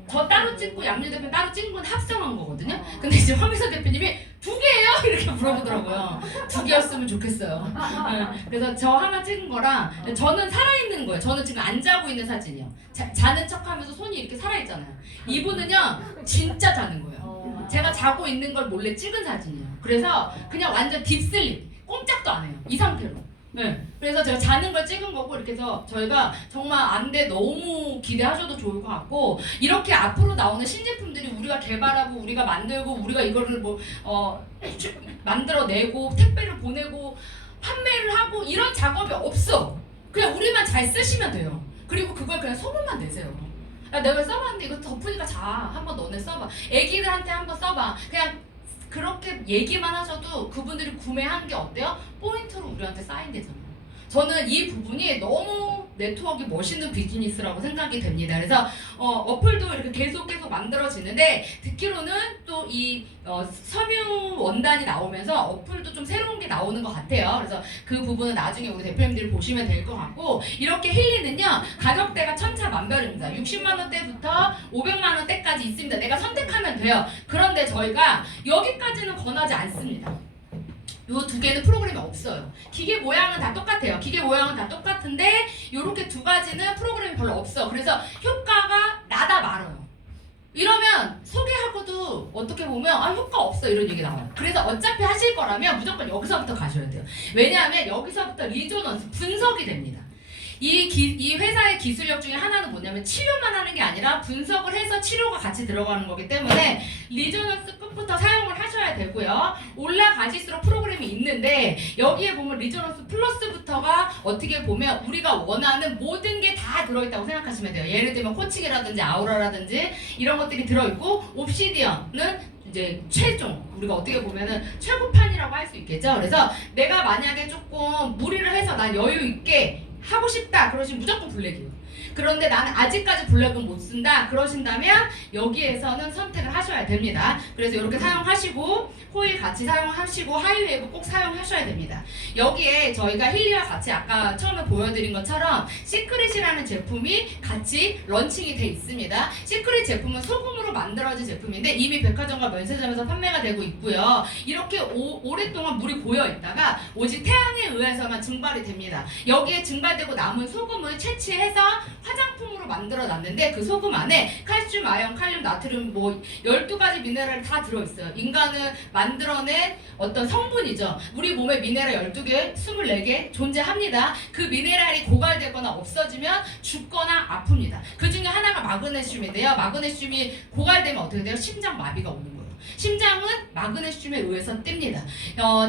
저 따로 찍고 양유 대표 따로 찍은 건 합성한 거거든요. 근데 이제 황미서 대표님이 2개예요? 이렇게 물어보더라고요. 2개였으면 좋겠어요. 네, 그래서 저 하나 찍은 거랑 저는 살아있는 거예요. 저는 지금 안 자고 있는 사진이요. 자는 척하면서 손이 이렇게 살아있잖아요. 이분은요 진짜 자는 거예요. 제가 자고 있는 걸 몰래 찍은 사진이에요. 그래서 그냥 완전 딥슬립, 꼼짝도 안 해요. 이 상태로. 네. 그래서 제가 자는 걸 찍은 거고 이렇게 해서 저희가 정말 안돼 너무 기대하셔도 좋을 것 같고 이렇게 앞으로 나오는 신제품들이 우리가 개발하고 우리가 만들고 우리가 이거를 만들어내고 택배를 보내고 판매를 하고 이런 작업이 없어. 그냥 우리만 잘 쓰시면 돼요. 그리고 그걸 그냥 소문만 내세요. 야, 내가 써봤는데 이거 덮으니까 자. 한번 너네 써봐. 애기들한테 한번 써봐. 그냥 그렇게 얘기만 하셔도 그분들이 구매한 게 어때요? 포인트로 우리한테 쌓인대잖아요. 저는 이 부분이 너무 네트워크 멋있는 비즈니스라고 생각이 됩니다. 그래서 어플도 이렇게 계속 만들어지는데 듣기로는 또 이 섬유 원단이 나오면서 어플도 좀 새로운 게 나오는 것 같아요. 그래서 그 부분은 나중에 우리 대표님들이 보시면 될 것 같고 이렇게 힐리는요 가격대가 천차만별입니다. 60만 원대부터 500만 원대까지 있습니다. 내가 선택하면 돼요. 그런데 저희가 여기까지는 권하지 않습니다. 요 2개는 프로그램이 없어요. 기계 모양은 다 똑같아요. 기계 모양은 다 똑같은데 요렇게 2가지는 프로그램이 별로 없어. 그래서 효과가 나다 말아요. 이러면 소개하고도 어떻게 보면 효과 없어 이런 얘기 나와요. 그래서 어차피 하실 거라면 무조건 여기서부터 가셔야 돼요. 왜냐하면 여기서부터 리조넌스 분석이 됩니다. 이 회사의 기술력 중에 하나는 뭐냐면 치료만 하는 게 아니라 분석을 해서 치료가 같이 들어가는 거기 때문에 리조넌스 끝부터 사용을 하셔야 되고요. 올라가실수록 프로그램이 있는데 여기에 보면 리조넌스 플러스부터가 어떻게 보면 우리가 원하는 모든 게 다 들어있다고 생각하시면 돼요. 예를 들면 코칭이라든지 아우라라든지 이런 것들이 들어있고 옵시디언은 이제 최종 우리가 어떻게 보면은 최고판이라고 할 수 있겠죠. 그래서 내가 만약에 조금 무리를 해서 난 여유 있게 하고 싶다 그러시면 무조건 블랙이에요. 그런데 나는 아직까지 블랙은 못 쓴다 그러신다면 여기에서는 선택을 하셔야 됩니다. 그래서 이렇게 사용하시고 호일 같이 사용하시고 하이웨이브 꼭 사용하셔야 됩니다. 여기에 저희가 힐리와 같이 아까 처음에 보여드린 것처럼 시크릿이라는 제품이 같이 런칭이 돼 있습니다. 시크릿 제품은 소금으로 만들어진 제품인데 이미 백화점과 면세점에서 판매가 되고 있고요. 이렇게 오랫동안 물이 고여 있다가 오직 태양에 의해서만 증발이 됩니다. 여기에 증발되고 남은 소금을 채취해서 화장품으로 만들어 놨는데 그 소금 안에 칼슘, 아연, 칼륨, 나트륨 12가지 미네랄이 다 들어있어요. 인간은 만들어낸 어떤 성분이죠. 우리 몸에 미네랄 12개, 24개 존재합니다. 그 미네랄이 고갈되거나 없어지면 죽거나 아픕니다. 그 중에 하나가 마그네슘인데요. 마그네슘이 고갈되면 어떻게 돼요? 심장마비가 오는 거예요. 심장은 마그네슘에 의해서 뜁니다.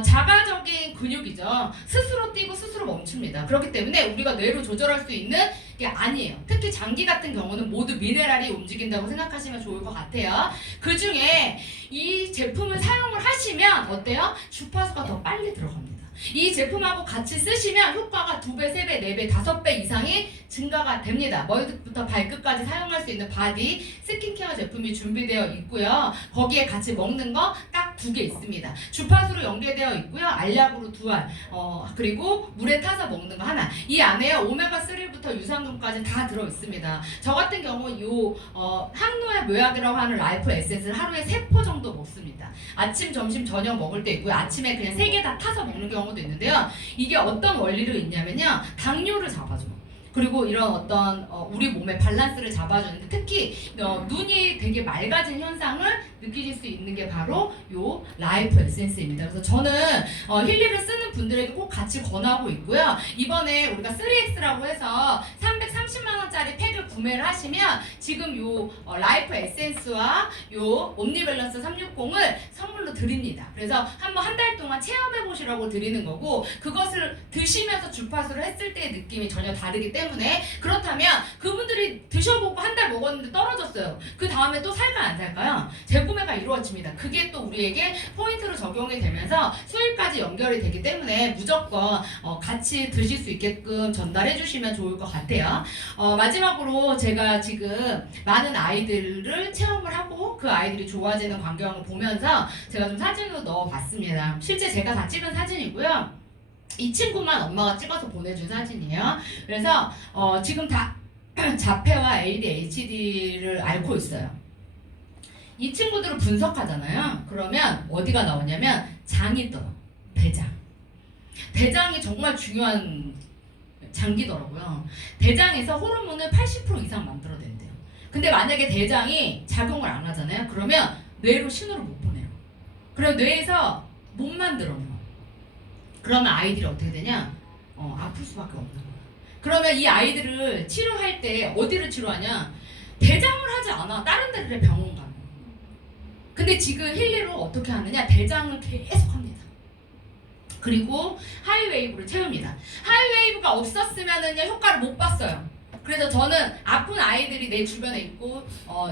자가적인 근육이죠. 스스로 뛰고 스스로 멈춥니다. 그렇기 때문에 우리가 뇌로 조절할 수 있는 게 아니에요. 특히 장기 같은 경우는 모두 미네랄이 움직인다고 생각하시면 좋을 것 같아요. 그 중에 이 제품을 사용을 하시면 어때요? 주파수가 더 빨리 들어갑니다. 이 제품하고 같이 쓰시면 효과가 2배, 3배, 4배, 5배 이상이 증가가 됩니다. 머리부터 발끝까지 사용할 수 있는 바디 스킨케어 제품이 준비되어 있고요. 거기에 같이 먹는 거 딱 2개 있습니다. 주파수로 연계되어 있고요. 알약으로 2알, 그리고 물에 타서 먹는 거 하나. 이 안에 오메가3부터 유산균까지 다 들어 있습니다. 저 같은 경우 항노의 묘약이라고 하는 라이프 에센스를 하루에 3포 정도 먹습니다. 아침, 점심, 저녁 먹을 때 있고요. 아침에 그냥 3개 다 타서 먹는 경우도 있는데요. 이게 어떤 원리로 있냐면요. 당뇨를 잡아줘요. 그리고 이런 어떤 우리 몸의 밸런스를 잡아주는데 특히 눈이 되게 맑아진 현상을 느끼실 수 있는 게 바로 요 라이프 에센스입니다. 그래서 저는 힐리를 쓰는 분들에게 꼭 같이 권하고 있고요. 이번에 우리가 3X라고 해서 330만 원짜리 팩을 구매를 하시면 지금 요 라이프 에센스와 요 옴니밸런스 360을 선물로 드립니다. 그래서 한번 한 달 동안 체험해 보시라고 드리는 거고 그것을 드시면서 주파수를 했을 때의 느낌이 전혀 다르기 때문에 그렇다면 그분들이 드셔보고 한 달 먹었는데 떨어졌어요. 그 다음에 또 살까요 안 살까요? 재구매가 이루어집니다. 그게 또 우리에게 포인트로 적용이 되면서 수익까지 연결이 되기 때문에 무조건 같이 드실 수 있게끔 전달해 주시면 좋을 것 같아요. 마지막으로 제가 지금 많은 아이들을 체험을 하고 그 아이들이 좋아지는 광경을 보면서 제가 좀 사진으로 넣어봤습니다. 실제 제가 다 찍은 사진이고요. 이 친구만 엄마가 찍어서 보내준 사진이에요. 그래서 지금 다 자폐와 ADHD를 앓고 있어요. 이 친구들을 분석하잖아요. 그러면 어디가 나오냐면 장이 떠요. 대장. 대장이 정말 중요한 장기더라고요. 대장에서 호르몬을 80% 이상 만들어낸대요. 근데 만약에 대장이 작용을 안 하잖아요. 그러면 뇌로 신호를 못 보내요. 그럼 뇌에서 못 만들어요. 그러면 아이들이 어떻게 되냐? 아플 수밖에 없는 거예요. 그러면 이 아이들을 치료할 때 어디를 치료하냐? 대장을 하지 않아. 다른 데를 병원 가요. 근데 지금 힐리로 어떻게 하느냐? 대장을 계속 합니다. 그리고 하이웨이브를 채웁니다. 하이웨이브가 없었으면은요 효과를 못 봤어요. 그래서 저는 아픈 아이들이 내 주변에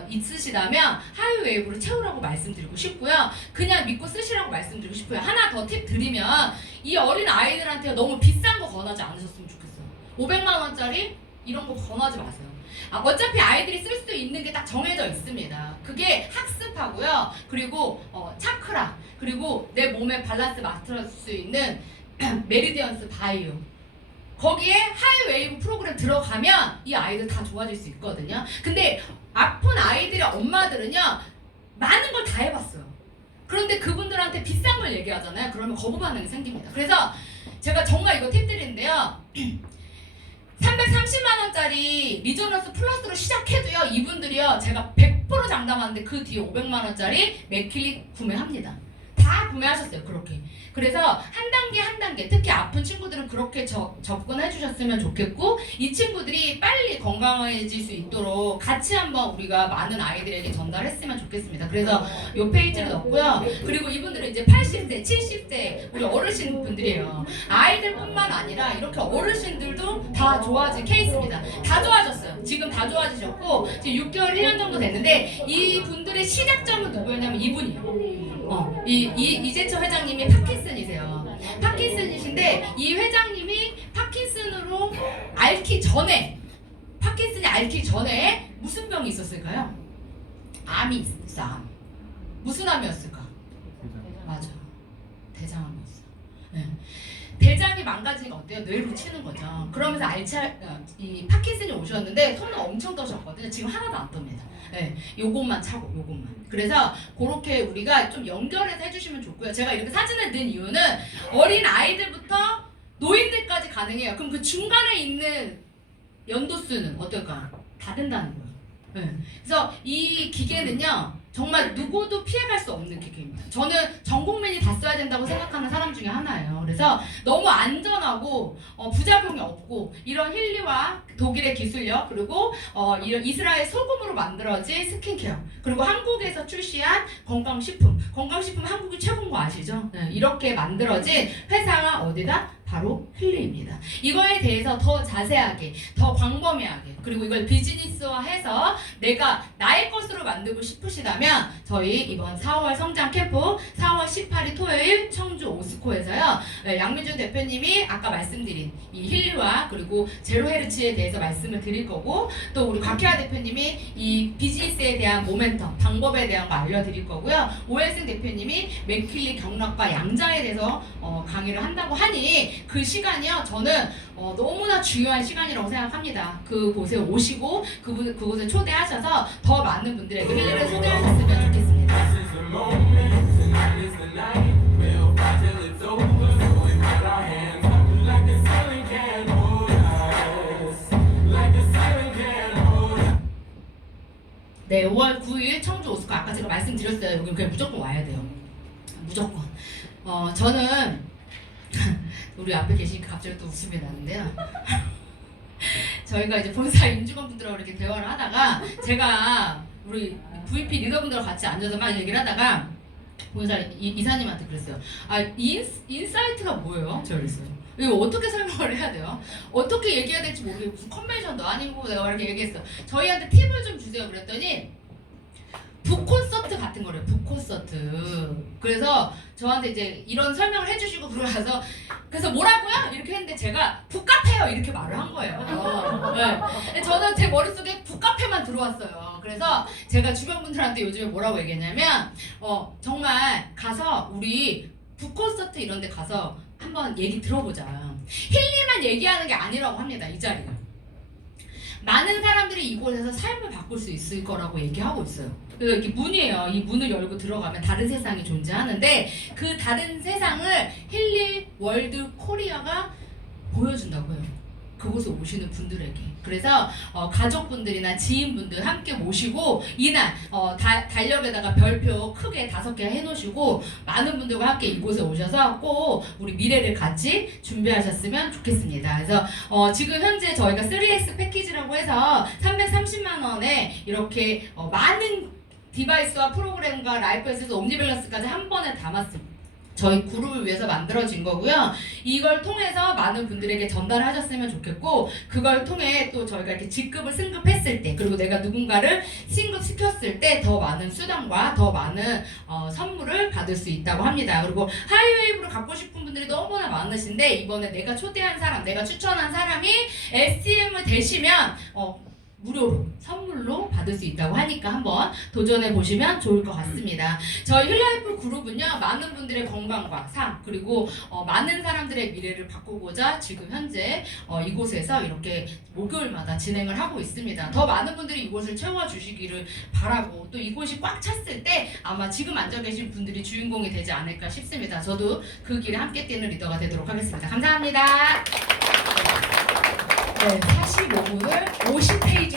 있으시다면 하이웨이브를 채우라고 말씀드리고 싶고요. 그냥 믿고 쓰시라고 말씀드리고 싶고요. 하나 더 팁 드리면 이 어린 아이들한테 너무 비싼 거 권하지 않으셨으면 좋겠어요. 500만 원짜리 이런 거 권하지 마세요. 어차피 아이들이 쓸 수 있는 게 딱 정해져 있습니다. 그게 학습하고요. 그리고 차크라, 그리고 내 몸의 밸런스 맞출 수 있는 메리디언스 바이오. 거기에 하이웨이브 프로그램 들어가면 이 아이들 다 좋아질 수 있거든요. 근데 아픈 아이들의 엄마들은요 많은 걸 다 해봤어요. 그런데 그분들한테 비싼 걸 얘기하잖아요. 그러면 거부 반응이 생깁니다. 그래서 제가 정말 이거 팁 드리는데요. 330만 원짜리 리조너스 플러스로 시작해도요 이분들이요 제가 100% 장담하는데 그 뒤에 500만 원짜리 맥킬리 구매합니다. 다 구매하셨어요. 그렇게. 그래서 한 단계 한 단계, 특히 아픈 친구들은 그렇게 접근해 주셨으면 좋겠고, 이 친구들이 빨리 건강해질 수 있도록 같이 한번 우리가 많은 아이들에게 전달했으면 좋겠습니다. 그래서 요 페이지를 넣었고요. 그리고 이분들은 이제 80대, 70대 우리 어르신 분들이에요. 아이들뿐만 아니라 이렇게 어르신들도 다 좋아진 케이스입니다. 다 좋아졌어요. 지금 다 좋아지셨고 지금 6개월, 1년 정도 됐는데 이 분들의 시작점은 누구였냐면 이분이에요. 이재철 회장님이 파킨슨이세요. 파킨슨이신데 이 회장님이 파킨슨으로 파킨슨이 앓기 전에 무슨 병이 있었을까요? 암이 있었어. 암. 무슨 암이었을까? 맞아. 대장암이었어. 네. 대장이 망가지니까 어때요? 뇌로 치는 거죠. 그러면서 이 파킨슨이 오셨는데 손을 엄청 떠셨거든요. 지금 하나도 안 떱니다. 네, 요것만 차고 요것만. 그래서 그렇게 우리가 좀 연결해서 해주시면 좋고요. 제가 이렇게 사진을 넣은 이유는 어린 아이들부터 노인들까지 가능해요. 그럼 그 중간에 있는 연도수는 어떨까요? 다 된다는 거예요. 네. 그래서 이 기계는요 정말 누구도 피해갈 수 없는 기계입니다. 저는 전 국민이 다 써야 된다고 생각하는 사람 중에 하나예요. 그래서 너무 안전하고 부작용이 없고 이런 힐리와 독일의 기술력 그리고 이런 이스라엘 소금으로 만들어진 스킨케어 그리고 한국에서 출시한 건강식품 한국이 최고인 거 아시죠? 네, 이렇게 만들어진 회사가 어디다? 바로 힐리입니다. 이거에 대해서 더 자세하게, 더 광범위하게, 그리고 이걸 비즈니스화해서 내가 나의 것으로 만들고 싶으시다면 저희 이번 4월 성장 캠프 4월 18일 토요일 청주 오스코에서요. 양민준 대표님이 아까 말씀드린 이 힐리와 그리고 제로헤르츠에 대해서 말씀을 드릴 거고 또 우리 곽혜아 대표님이 이 비즈니스에 대한 모멘텀, 방법에 대한 거 알려드릴 거고요. 오혜승 대표님이 맥킬리 경락과 양자에 대해서 강의를 한다고 하니 그 시간이요 저는 너무나 중요한 시간이라고 생각합니다. 그곳에 오시고 그곳에 초대하셔서 더 많은 분들에게 힐리를 소개하셨으면 좋겠습니다. 네, 5월 9일 청주 오스코 아까 제가 말씀드렸어요. 여기 그냥 무조건 와야 돼요. 무조건. 저는 우리 앞에 계시니까 갑자기 또 웃음이 나는데요. 저희가 이제 본사 임직원분들하고 이렇게 대화를 하다가 제가 우리 VP 리더분들하고 같이 앉아서 막 얘기를 하다가 본사 이사님한테 그랬어요. 인사이트가 뭐예요? 제가 그랬어요. 이거 어떻게 설명을 해야 돼요? 어떻게 얘기해야 될지 모르겠고 무슨 컨벤션도 아니고 내가 이렇게 얘기했어. 저희한테 팁을 좀 주세요. 그랬더니 북콘서트 같은 거래요. 북콘서트. 그래서 저한테 이제 이런 설명을 해주시고 그러면서 그래서 뭐라고요? 이렇게 했는데 제가 북카페요 이렇게 말을 한 거예요. 네. 저는 제 머릿속에 북카페만 들어왔어요. 그래서 제가 주변 분들한테 요즘에 뭐라고 얘기했냐면 정말 가서 우리 북콘서트 이런 데 가서 한번 얘기 들어보자. 힐리만 얘기하는 게 아니라고 합니다. 이 자리가. 많은 사람들이 이곳에서 삶을 바꿀 수 있을 거라고 얘기하고 있어요. 그래서 이렇게 문이에요. 이 문을 열고 들어가면 다른 세상이 존재하는데 그 다른 세상을 힐리 월드 코리아가 보여준다고 해요. 그곳에 오시는 분들에게. 그래서 가족분들이나 지인분들 함께 모시고 이날 달력에다가 별표 크게 5개 해놓으시고 많은 분들과 함께 이곳에 오셔서 꼭 우리 미래를 같이 준비하셨으면 좋겠습니다. 그래서 지금 현재 저희가 3S 패키지라고 해서 330만 원에 이렇게 많은 디바이스와 프로그램과 라이프 에센스 옴니밸런스까지 한 번에 담았습니다. 저희 그룹을 위해서 만들어진 거고요. 이걸 통해서 많은 분들에게 전달하셨으면 좋겠고 그걸 통해 또 저희가 이렇게 직급을 승급했을 때 그리고 내가 누군가를 승급시켰을 때 더 많은 수당과 더 많은 선물을 받을 수 있다고 합니다. 그리고 하이웨이브를 갖고 싶은 분들이 너무나 많으신데 이번에 내가 초대한 사람, 내가 추천한 사람이 STM을 되시면 무료로 선물로 받을 수 있다고 하니까 한번 도전해 보시면 좋을 것 같습니다. 저희 힐라이프 그룹은요 많은 분들의 건강과 삶 그리고 많은 사람들의 미래를 바꾸고자 지금 현재 이곳에서 이렇게 목요일마다 진행을 하고 있습니다. 더 많은 분들이 이곳을 채워주시기를 바라고 또 이곳이 꽉 찼을 때 아마 지금 앉아 계신 분들이 주인공이 되지 않을까 싶습니다. 저도 그 길에 함께 뛰는 리더가 되도록 하겠습니다. 감사합니다. 네, 45분을 50페이지